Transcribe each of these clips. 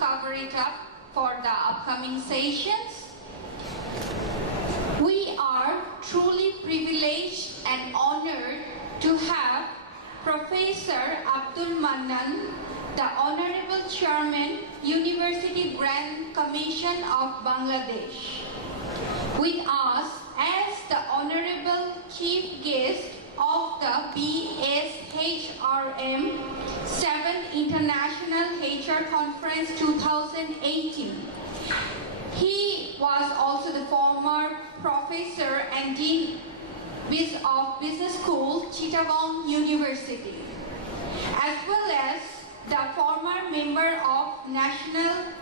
cover it up for the upcoming sessions. We are truly privileged and honored to have Professor Abdul Mannan, the Honorable Chairman, University Grand Commission of Bangladesh, with us as the Honorable Chief Guest of the BSHRM 7th International HR Conference 2018. He was also the former Professor and Dean of Business School, Chittagong University, as well as the former member of National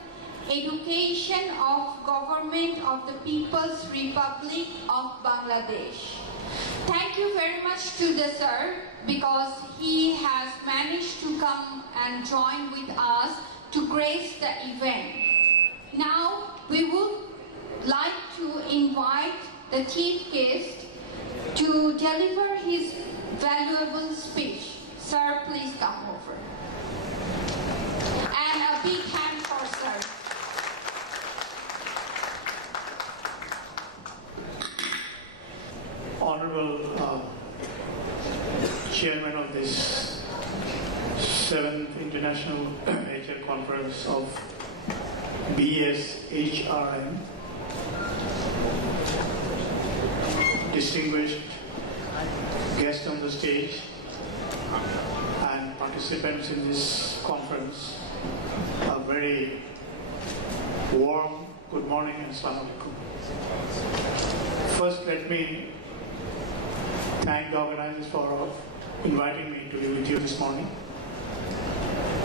Education of Government of the People's Republic of Bangladesh. Thank you very much to the sir, because he has managed to come and join with us to grace the event. Now we would like to invite the chief guest to deliver his valuable speech. Sir, please come over. And a big hand for sir. Honorable Chairman of this 7th International HR Conference of BSHRM, distinguished guests on the stage, and participants in this conference, a very warm good morning and Assalamu alaikum. First, let me thank the organizers for inviting me to be with you this morning.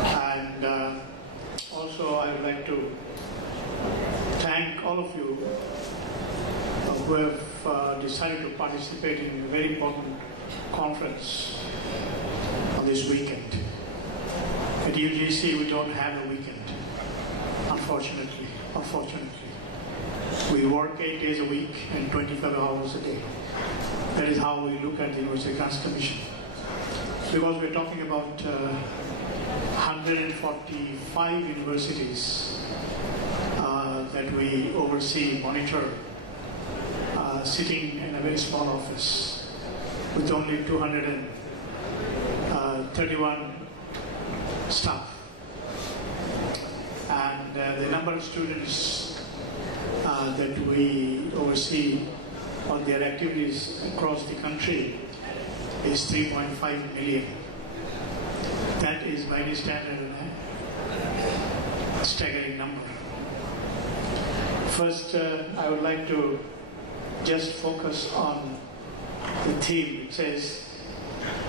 And also I would like to thank all of you who have decided to participate in a very important conference on this weekend. At UGC we don't have a weekend, unfortunately. We work 8 days a week and 25 hours a day. That is how we look at the University Grants Commission. Because we're talking about 145 universities that we oversee, monitor, sitting in a very small office with only 231 staff. And the number of students that we oversee on their activities across the country is 3.5 million. That is by any standard a staggering number. First, I would like to just focus on the theme. It says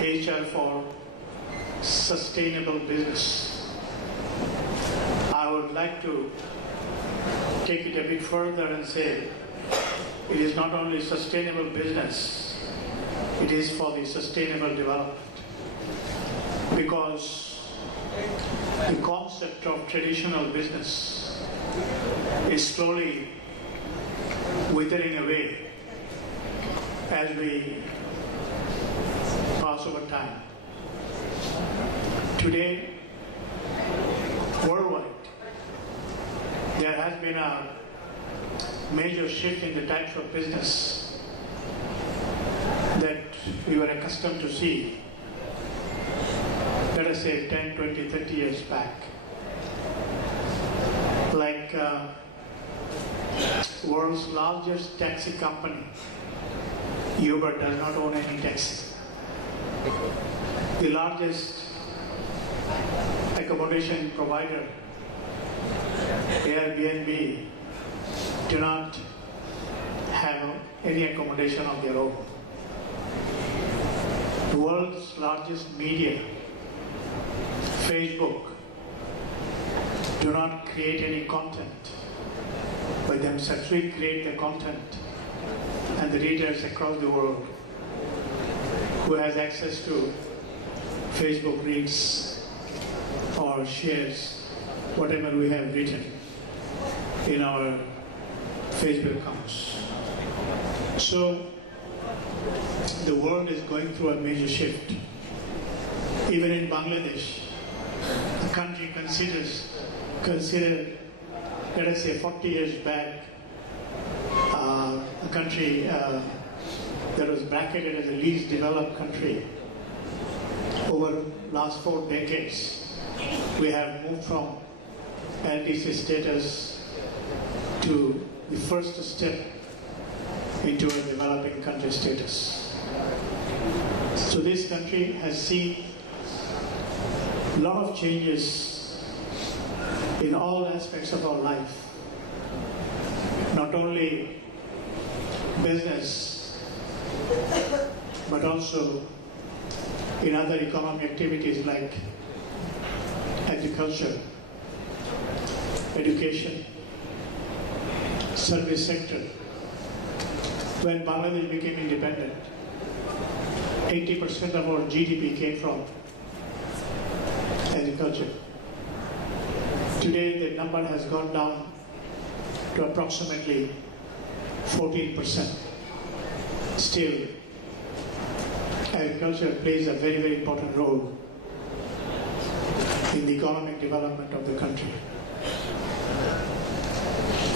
HR for sustainable business. I would like to take it a bit further and say it is not only sustainable business, it is for the sustainable development. Because the concept of traditional business is slowly withering away as we pass over time. Today, worldwide, there has been a major shift in the types of business that we were accustomed to see, let us say 10, 20, 30 years back. Like world's largest taxi company, Uber, does not own any taxi. The largest accommodation provider, Airbnb, do not have any accommodation of their own. The world's largest media, Facebook, do not create any content by themselves. We create the content, and the readers across the world who has access to Facebook reads or shares whatever we have written in our Facebook accounts. So the world is going through a major shift. Even in Bangladesh, the country considers consider, let us say 40 years back, a country that was bracketed as the least developed country. Over last 4 decades, we have moved from LDC status to the first step into a developing country status. So this country has seen a lot of changes in all aspects of our life. Not only business, but also in other economic activities like agriculture, education, service sector. When Bangladesh became independent, 80% of our GDP came from agriculture. Today the number has gone down to approximately 14%. Still, agriculture plays a very, very important role in the economic development of the country.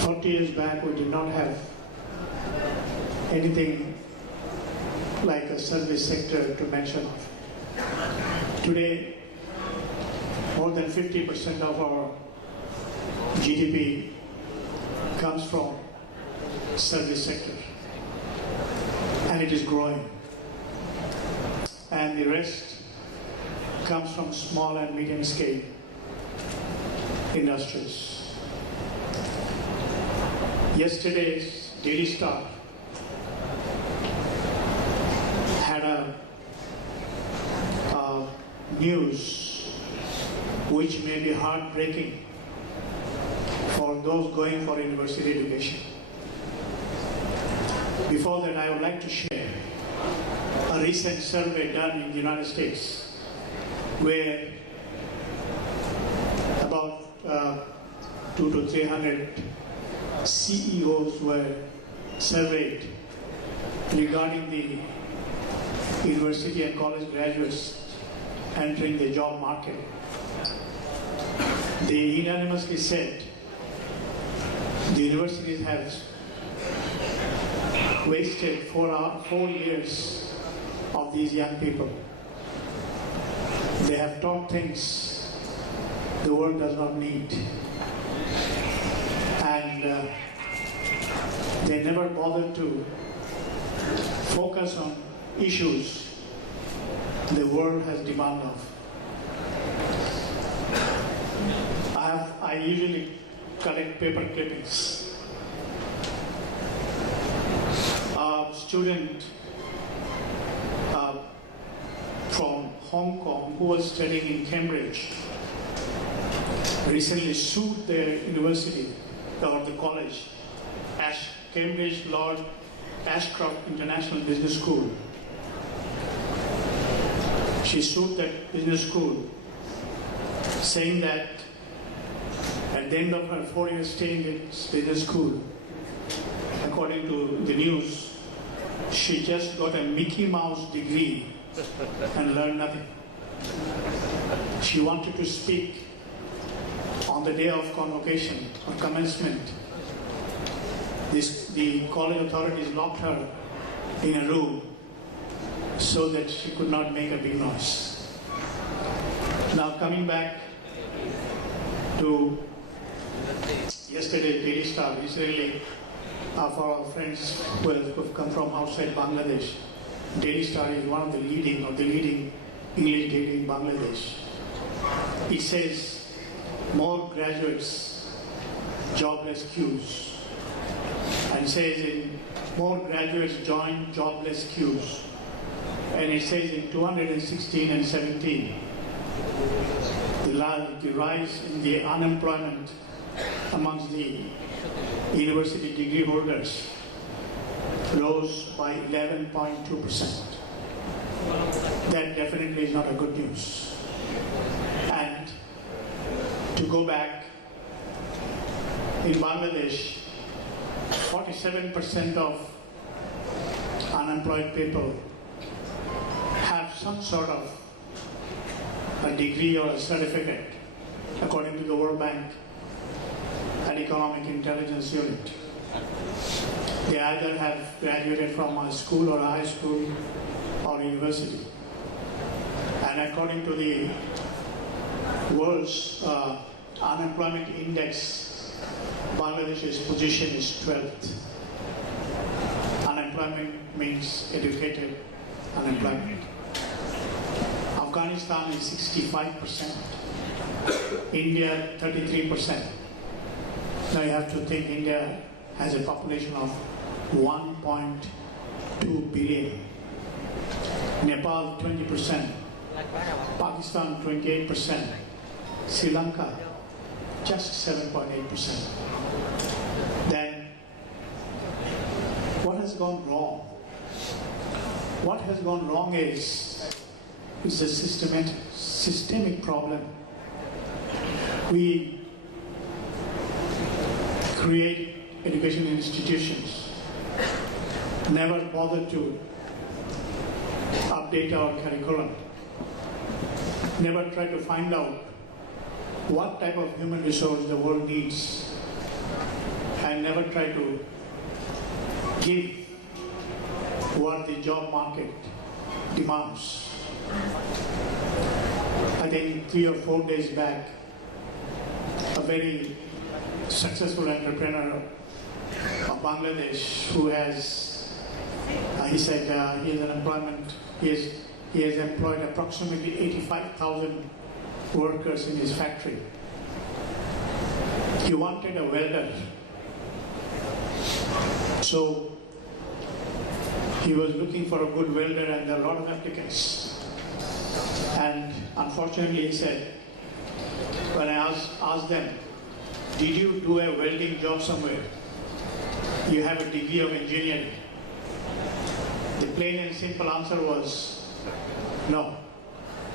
40 years back, we did not have anything like a service sector to mention of. Today, more than 50% of our GDP comes from service sector, and it is growing. And the rest comes from small and medium scale industries. Yesterday's Daily Star had a news which may be heartbreaking for those going for university education. Before that, I would like to share a recent survey done in the United States where about 200 to 300 CEOs were surveyed regarding the university and college graduates entering the job market. They unanimously said the universities have wasted 4 years of these young people. They have taught things the world does not need. And they never bothered to focus on issues the world has demand of. I usually collect paper clippings. A student from Hong Kong who was studying in Cambridge recently sued their university or the college, Cambridge Lord Ashcroft International Business School. She sued that business school, saying that at the end of her 4 years stay in this business school, according to the news, she just got a Mickey Mouse degree and learned nothing. She wanted to speak on the day of convocation or commencement. The college authorities locked her in a room so that she could not make a big noise. Now coming back to yesterday's Daily Star, Israeli, for our friends who have come from outside Bangladesh, Daily Star is one of the leading English daily in Bangladesh. It says, more graduates, jobless queues. And says in more graduates join jobless queues. And it says in 216 and 17, the rise in the unemployment amongst the university degree holders rose by 11.2%. That definitely is not a good news. And to go back, in Bangladesh, 47% of unemployed people have some sort of a degree or a certificate, according to the World Bank Economic Intelligence Unit. They either have graduated from a school or a high school or university. And according to the world's unemployment index, Bangladesh's position is 12th. Unemployment means educated unemployment. Afghanistan is 65%. India 33%. Now you have to think India has a population of 1.2 billion. Nepal 20%. Pakistan 28%. Sri Lanka just 7.8%. Then what has gone wrong? What has gone wrong is a systemic problem. We create education institutions, never bother to update our curriculum, never try to find out what type of human resource the world needs, and never try to give what the job market demands. I think 3 or 4 days back, a very successful entrepreneur of Bangladesh who has, he said he has employed approximately 85,000 workers in his factory. He wanted a welder. So he was looking for a good welder and there are a lot of applicants. And unfortunately he said, when I asked them, did you do a welding job somewhere? You have a degree of engineering. The plain and simple answer was, no.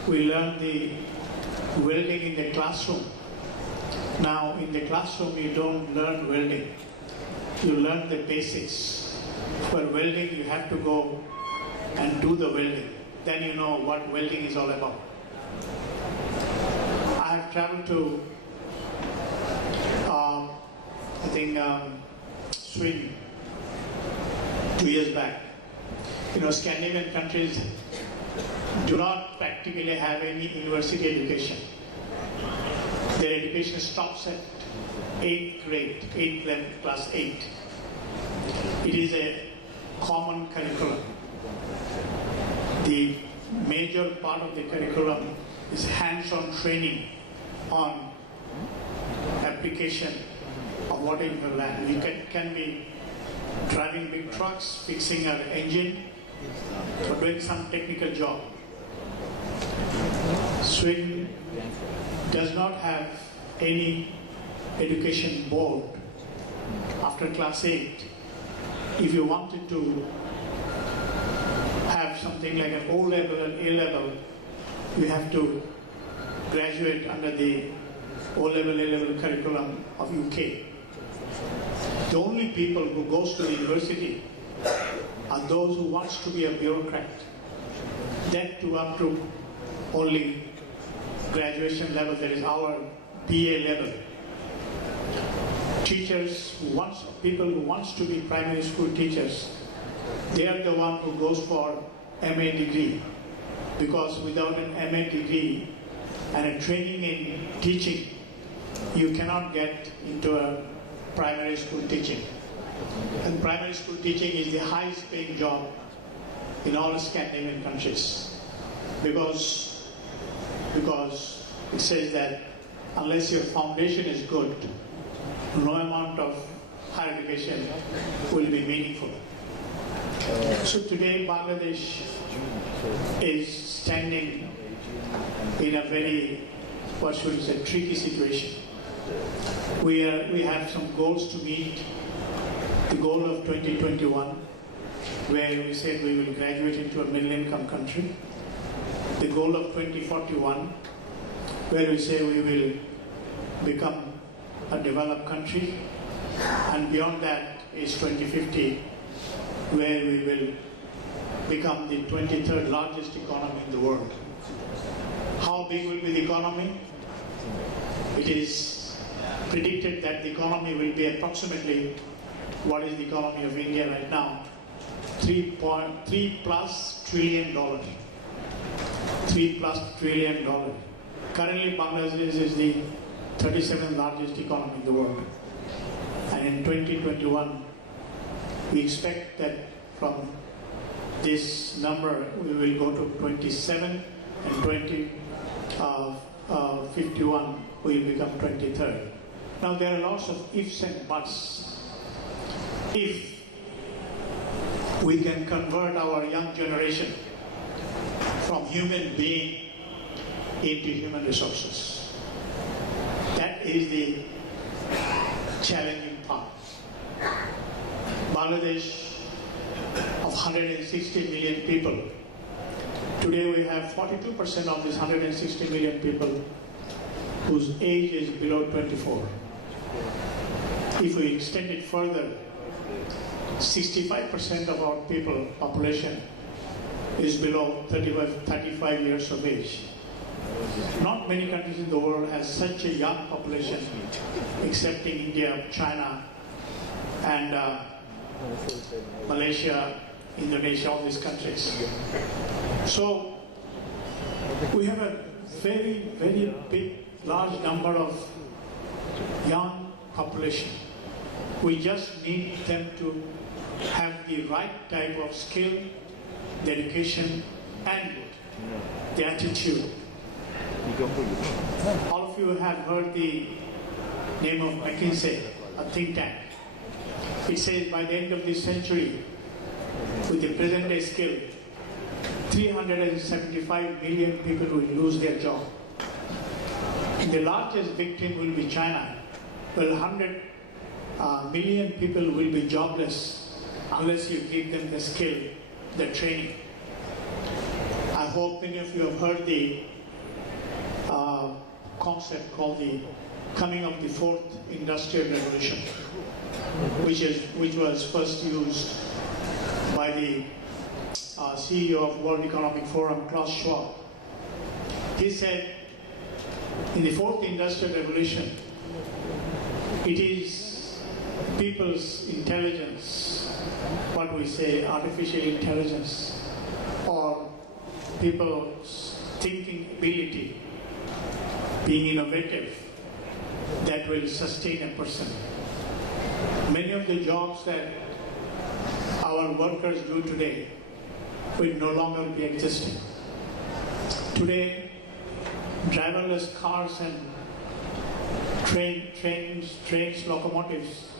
We learned the welding in the classroom. Now in the classroom you don't learn welding. You learn the basics. For welding you have to go and do the welding. Then you know what welding is all about. I have traveled to Sweden 2 years back. You know, Scandinavian countries do not practically have any university education. Their education stops at 8th grade, 8th level, class 8. It is a common curriculum. The major part of the curriculum is hands-on training on application of what you have learned. You can be driving big trucks, fixing an engine, or doing some technical job. Sweden does not have any education board after class 8. If you wanted to have something like an O-level and A-level, you have to graduate under the O-level, A-level curriculum of UK. The only people who goes to the university are those who wants to be a bureaucrat. That too up to only graduation level, that is our BA level. Teachers people who wants to be primary school teachers, they are the one who goes for MA degree, because without an MA degree and a training in teaching, you cannot get into a primary school teaching. And primary school teaching is the highest paying job in all Scandinavian countries, because it says that unless your foundation is good, no amount of higher education will be meaningful. So today Bangladesh is standing in a very, what should we say, tricky situation. We have some goals to meet. The goal of 2021, where we said we will graduate into a middle income country. The goal of 2041, where we say we will become a developed country. And beyond that is 2050, where we will become the 23rd largest economy in the world. How big will be the economy? It is predicted that the economy will be approximately, what is the economy of India right now? $3+ trillion. $3+ trillion. Currently, Bangladesh is the 37th largest economy in the world. And in 2021, we expect that from this number, we will go to 27, and 2051 will become 23rd. Now, there are lots of ifs and buts. If we can convert our young generation from human being into human resources, that is the challenging part. Bangladesh of 160 million people. Today we have 42% of this 160 million people whose age is below 24. If we extend it further, 65% of our population is below 35 years of age. Not many countries in the world have such a young population, excepting India, China, and Malaysia, Indonesia, all these countries. So we have a very, very big, large number of young population. We just need them to have the right type of skill, dedication, and the attitude. All of you have heard the name of McKinsey, a think tank. It says by the end of this century, with the present day skill, 375 million people will lose their job. The largest victim will be China. Well, 100 million people will be jobless unless you give them the skill, the training. I hope many of you have heard the concept called the coming of the fourth industrial revolution, which was first used by the CEO of World Economic Forum, Klaus Schwab. He said, in the fourth industrial revolution, it is people's intelligence, what we say, artificial intelligence, or people's thinking ability, being innovative, that will sustain a person. Many of the jobs that our workers do today will no longer be existing. Today, driverless cars and trains, locomotives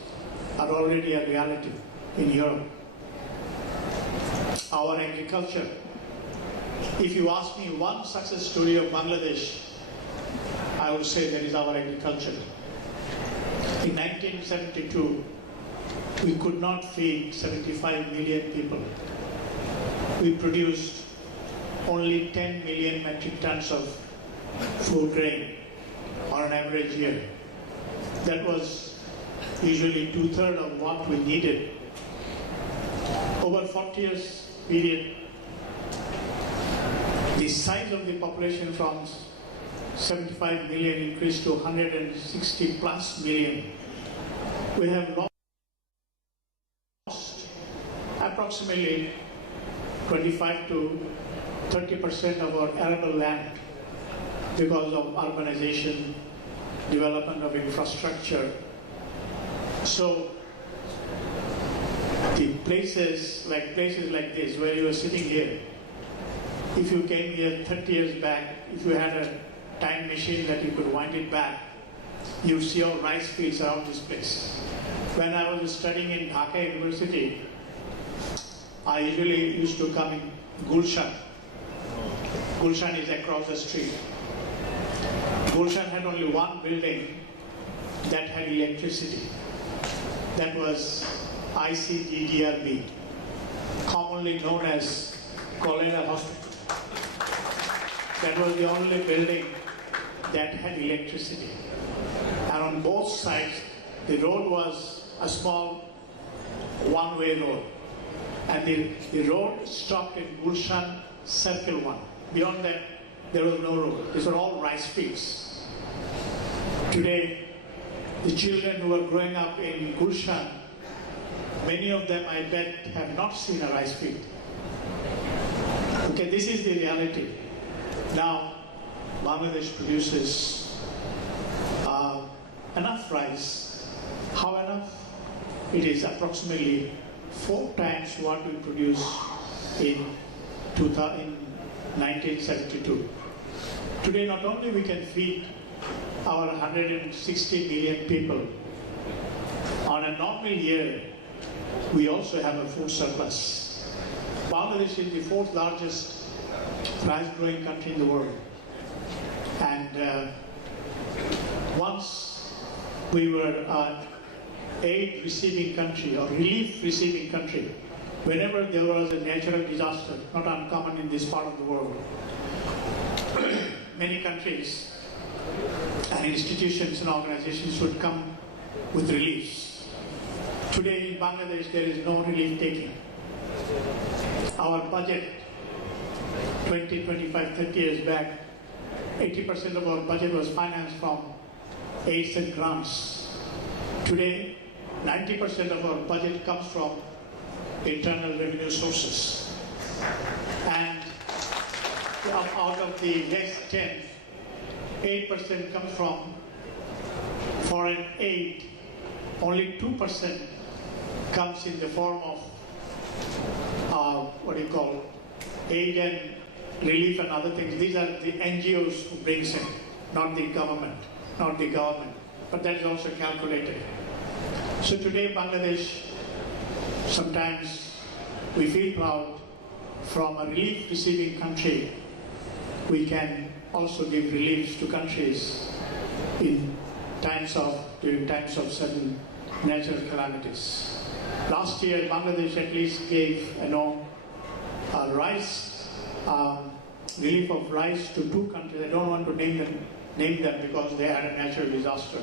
are already a reality in Europe. Our agriculture. If you ask me one success story of Bangladesh, I would say that is our agriculture. In 1972, we could not feed 75 million people. We produced only 10 million metric tons of food grain on an average year. That was usually 2/3 of what we needed. Over 40 years period, the size of the population from 75 million increased to 160 plus million. We have lost approximately 25 to 30% of our arable land because of urbanization, development of infrastructure. So the places like this where you are sitting here, if you came here 30 years back, if you had a time machine that you could wind it back, you'd see all rice fields around this place. When I was studying in Dhaka University, I usually used to come in Gulshan. Gulshan is across the street. Gulshan had only one building that had electricity. That was ICGDRB, commonly known as Cholera Hospital. That was the only building that had electricity. And on both sides, the road was a small one-way road. And the road stopped in Gulshan Circle 1. Beyond that, there was no road. These were all rice fields. Today, The children who are growing up in Gulshan, many of them, I bet, have not seen a rice field. Okay, this is the reality. Now, Bangladesh produces enough rice. How enough? It is approximately 4 times what we produced in 1972. Today, not only we can feed our 160 million people, on a normal year, we also have a food surplus. Bangladesh is the 4th largest rice growing country in the world. And once we were an aid receiving country or relief receiving country, whenever there was a natural disaster, not uncommon in this part of the world, many countries and institutions and organizations would come with reliefs. Today in Bangladesh, there is no relief taking. Our budget, 20, 25, 30 years back, 80% of our budget was financed from aids and grants. Today, 90% of our budget comes from internal revenue sources. And out of the next 10, 8% comes from foreign aid. Only 2% comes in the form of aid and relief and other things. These are the NGOs who brings in, not the government. But that is also calculated. So today, Bangladesh, sometimes we feel proud. From a relief receiving country, we can also give reliefs to countries during times of certain natural calamities. Last year, Bangladesh at least gave relief of rice to 2 countries. I don't want to name them because they had a natural disaster.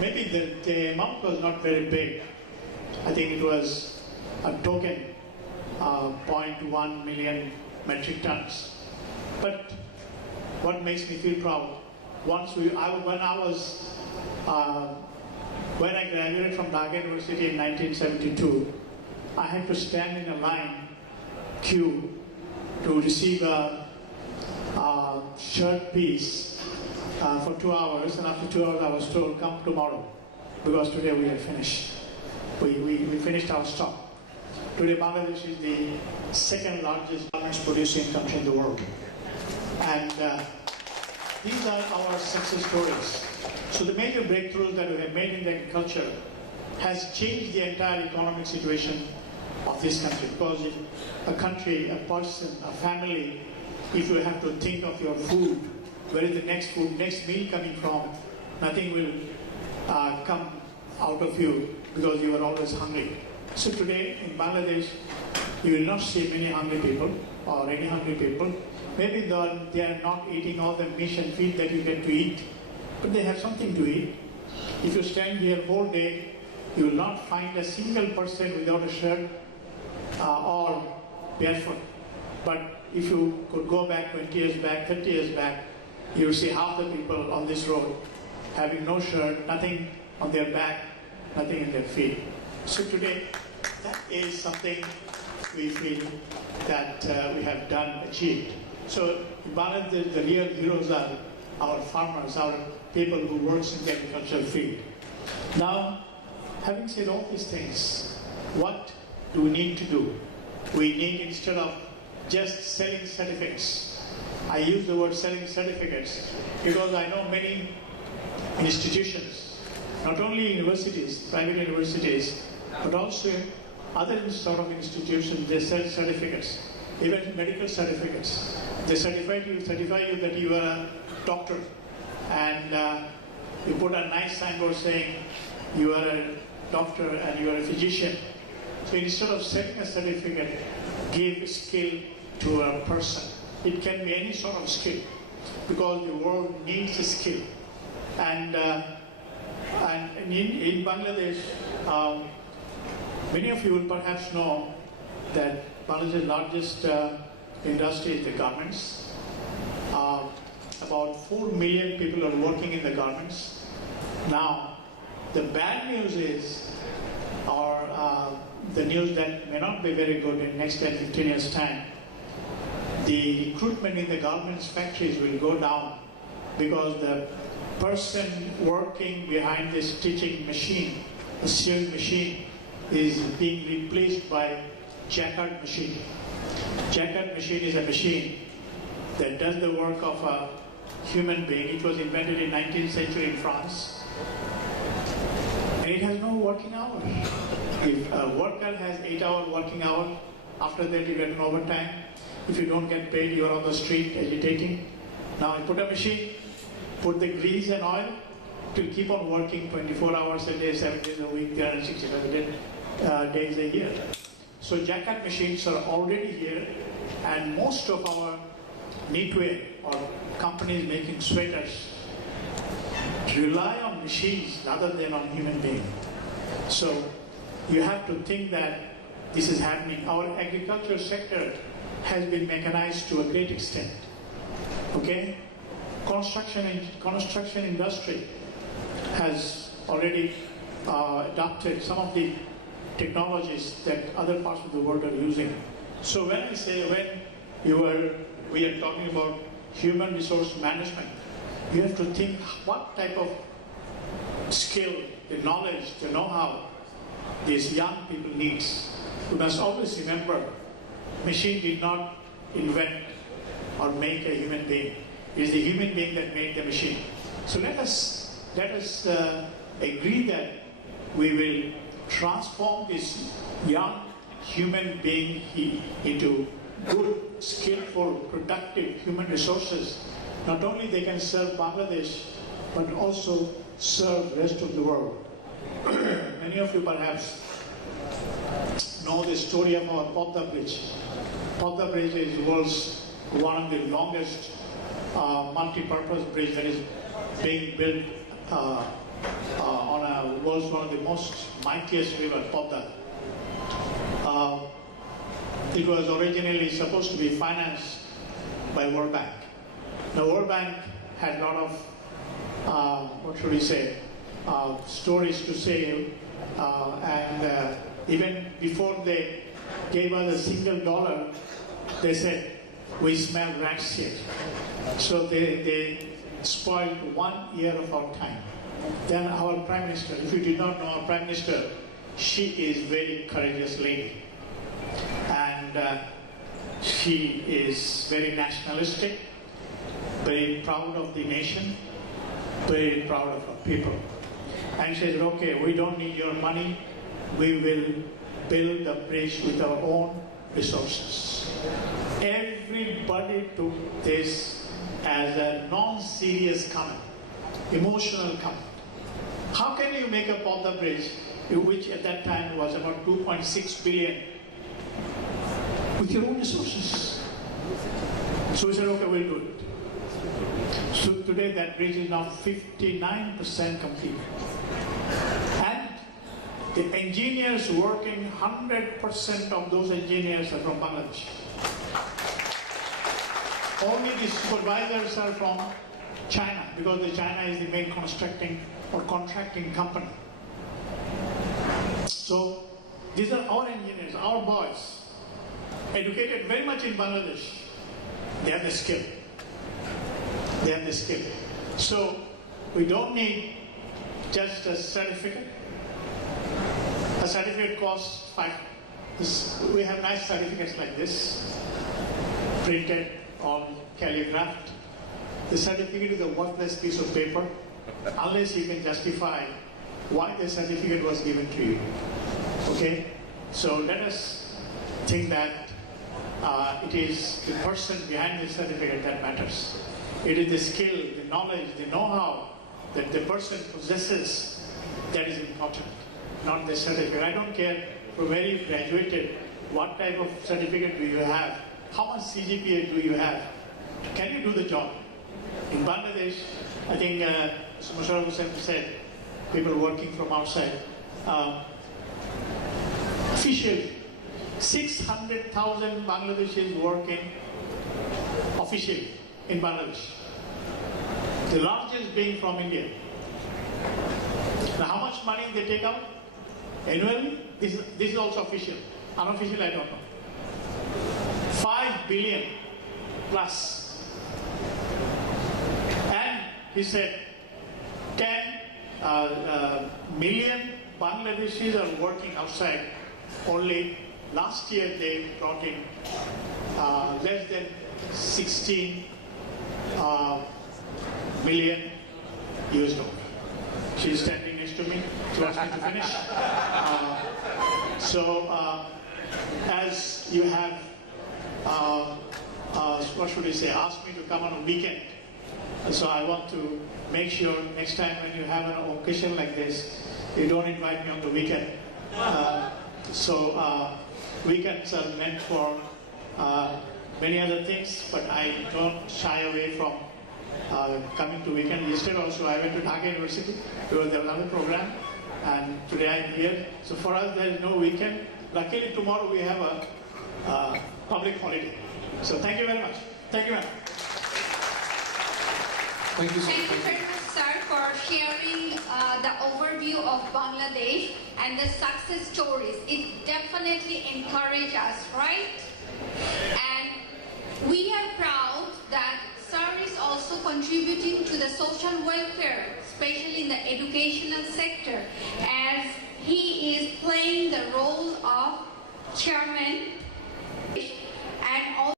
Maybe the amount was not very big. I think it was a token, 0.1 million metric tons. But what makes me feel proud, when I graduated from Dhaka University in 1972, I had to stand in a queue to receive a shirt piece for 2 hours, and after 2 hours I was told, come tomorrow, because today we are finished. We finished our stock. Today Bangladesh is the 2nd largest garments producing country in the world. And these are our success stories. So the major breakthroughs that we have made in agriculture has changed the entire economic situation of this country. Because if a country, a person, a family, if you have to think of your food, where is the next meal coming from, nothing will come out of you because you are always hungry. So today in Bangladesh, you will not see many hungry people or any hungry people. Maybe they are not eating all the meat and feed that you get to eat, but they have something to eat. If you stand here whole day, you will not find a single person without a shirt or barefoot. But if you could go back 20 years back, 30 years back, you will see half the people on this road having no shirt, nothing on their back, nothing in their feet. So today, that is something we feel that we have achieved. So in Bangladesh, the real heroes are our farmers, our people who work in the agricultural field. Now, having said all these things, what do we need to do? We need, instead of just selling certificates, I use the word selling certificates because I know many institutions, not only universities, private universities, but also other sort of institutions, they sell certificates, even medical certificates. They certify you that you are a doctor, and you put a nice signboard saying you are a doctor and you are a physician. So instead of selling a certificate, give skill to a person. It can be any sort of skill, because the world needs a skill. And in Bangladesh, many of you will perhaps know that Bangladesh's largest industry is the garments. About 4 million people are working in the garments. Now, The bad news is, or the news that may not be very good in next 10, 15 years' time, the recruitment in the government's factories will go down because the person working behind the stitching machine, the sewing machine, is being replaced by Jacquard machine. Jacquard machine is a machine that does the work of a human being. It was invented in 19th century in France, and it has no working hours. If a worker has 8-hour working hour, after that you get an overtime. If you don't get paid, you are on the street agitating. Now you put a machine, put the grease and oil, it will keep on working 24 hours a day, 7 days a week, 365 days a year. So Jacquard machines are already here, and most of our knitwear or companies making sweaters rely on machines rather than on human beings. So you have to think that this is happening. Our agricultural sector has been mechanized to a great extent. Okay? Construction industry has already adopted some of the technologies that other parts of the world are using. So when I say, we are talking about human resource management, you have to think what type of skill, the knowledge, the know-how these young people need. We must always remember, machine did not invent or make a human being. It is the human being that made the machine. So let us agree that we will transform this young human being into good, skillful, productive human resources. Not only they can serve Bangladesh, but also serve the rest of the world. Many of you perhaps know the story of our Podda Bridge. Podda Bridge is one of the longest multi-purpose bridge that is being built on one of the most mightiest river, Podda. It was originally supposed to be financed by World Bank. The World Bank had a lot of, stories to say, and even before they gave us $1, they said, we smell rats here. So they spoiled 1 year of our time. Then our Prime Minister, if you did not know our Prime Minister, she is a very courageous lady. And she is very nationalistic, very proud of the nation, very proud of her people. And she said, okay, we don't need your money, we will build the bridge with our own resources. Everybody took this as a non-serious comment, emotional comment. How can you make a Podda bridge, which at that time was about 2.6 billion, with your own resources? So we said, okay, we'll do it. So today that bridge is now 59% complete. And the engineers working, 100% of those engineers are from Bangladesh. Only the supervisors are from China, because China is the main constructing or contracting company. So these are our engineers, our boys, educated very much in Bangladesh. They have the skill. They have the skill. So we don't need just a certificate. A certificate costs we have nice certificates like this, printed or calligraphed. The certificate is a worthless piece of paper unless you can justify why the certificate was given to you. Okay? So let us think that it is the person behind the certificate that matters. It is the skill, the knowledge, the know-how that the person possesses that is important, not the certificate. I don't care for where you graduated, what type of certificate do you have, how much CGPA do you have, can you do the job? In Bangladesh, I think Musharraf Hussain said, people working from outside, officially, 600,000 Bangladeshis working officially in Bangladesh. The largest being from India. Now how much money money they take out annually? This is also official. Unofficial, I don't know. 5 billion plus. And he said 10 million Bangladeshis are working outside. Only last year they brought in less than 16 million US dollars. She's standing next to me. She wants me to finish. As you have, what should we say, asked me to come on a weekend. So I want to make sure next time when you have an occasion like this, you don't invite me on the weekend. Weekends are meant for many other things, but I don't shy away from coming to weekend. Yesterday also I went to Dhaka University. There was another program, and today I'm here. So for us there is no weekend. Luckily tomorrow we have a public holiday. So thank you very much. Thank you, ma'am. Thank you, sir. Thank you very much, sir, for sharing the overview of Bangladesh and the success stories. It definitely encourages us, right? And we are proud that sir is also contributing to the social welfare, especially in the educational sector, as he is playing the role of chairman and also